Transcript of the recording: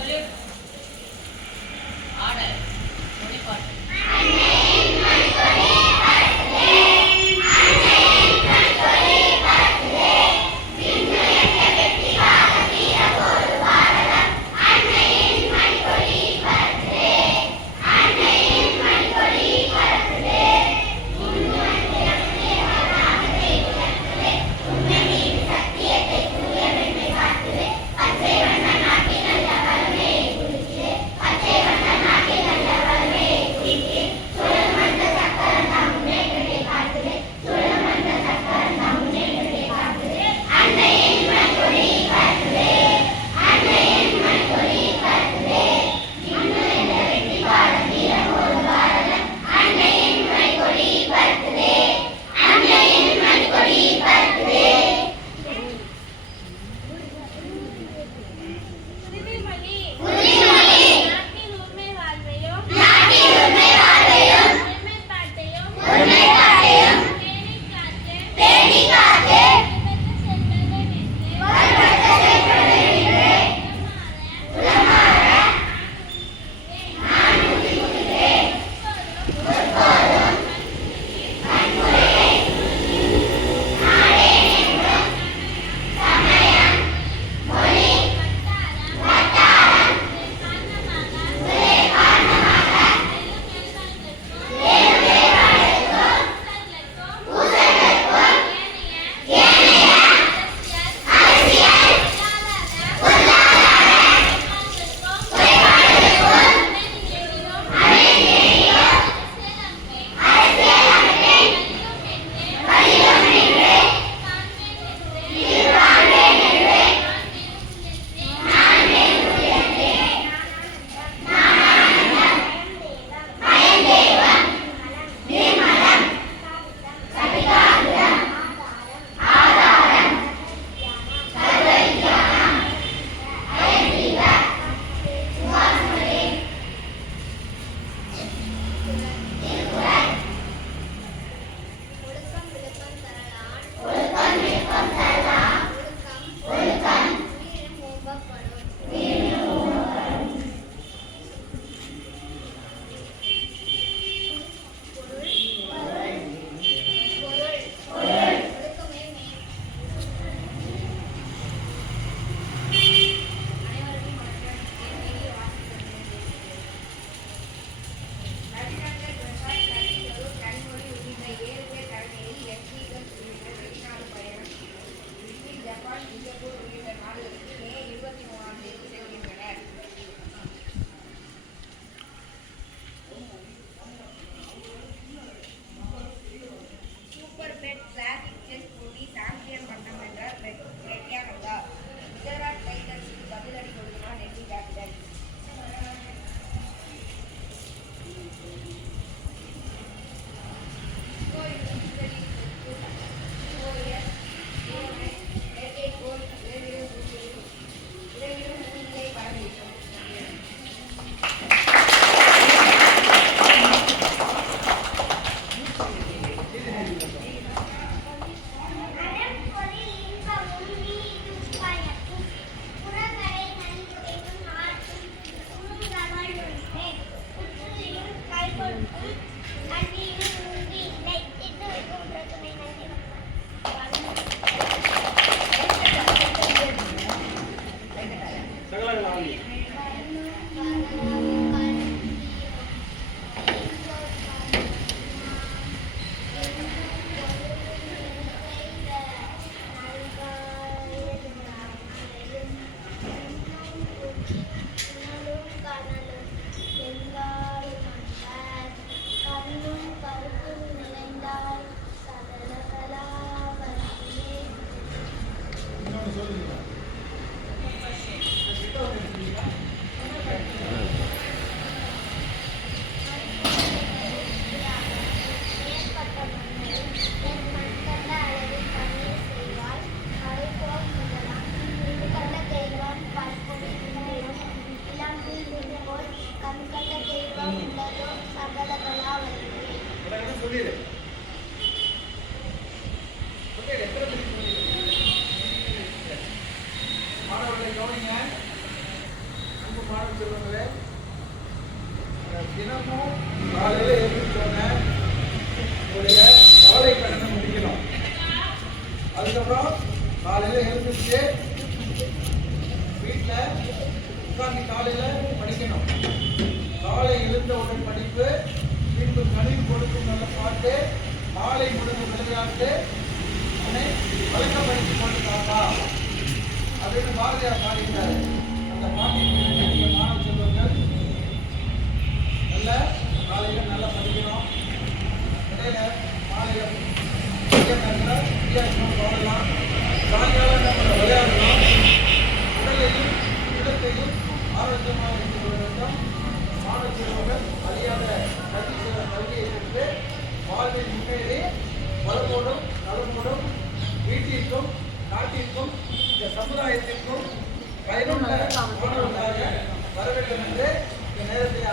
Salut சொல்லிடு. சொல்லிடு எத்தனை மாணவர்களை கவனிங்க. அன்பு மாணவ செல்வங்களே தினமும் காலையில் எழுந்திரிச்சோன்னே உங்களுடைய காலை கடனை முடிக்கணும். அதுக்கப்புறம் காலையில் எழுந்திரிச்சு வீட்டில் உட்காந்து காலையில் படிக்கணும். காலை எழுந்தவுடன் படிப்பு பின்பு கொடுக்கும் நல்ல பாட்டு நாளை முழுக்க விளையாட்டு உன்னை வழக்கப்படுத்தி கொண்டு தாத்தா அப்படின்னு பாரதியார் பாடிட்டாரு அந்த பாட்டின் மாணவ செல்வங்கள் நல்ல காலையில் நல்லா படிக்கணும். இடையில மாலையில் பாடலாம். சாயங்காலம் நம்ம விளையாடலாம் உடலையும் இடத்தையும் ஆரோக்கியமாக வைத்துக் கொள்ள வேண்டும். மாணவ செல்வங்கள் அறியாத கல்வி கல்வியை பெற்று வாழ்வில் முன்னேறி வளமோடும் நலமோடும் வீட்டிற்கும் நாட்டிற்கும் இந்த சமுதாயத்திற்கும் பயனுள்ள மாணவர்களாக வர வேண்டும் என்று இந்த நேரத்தில்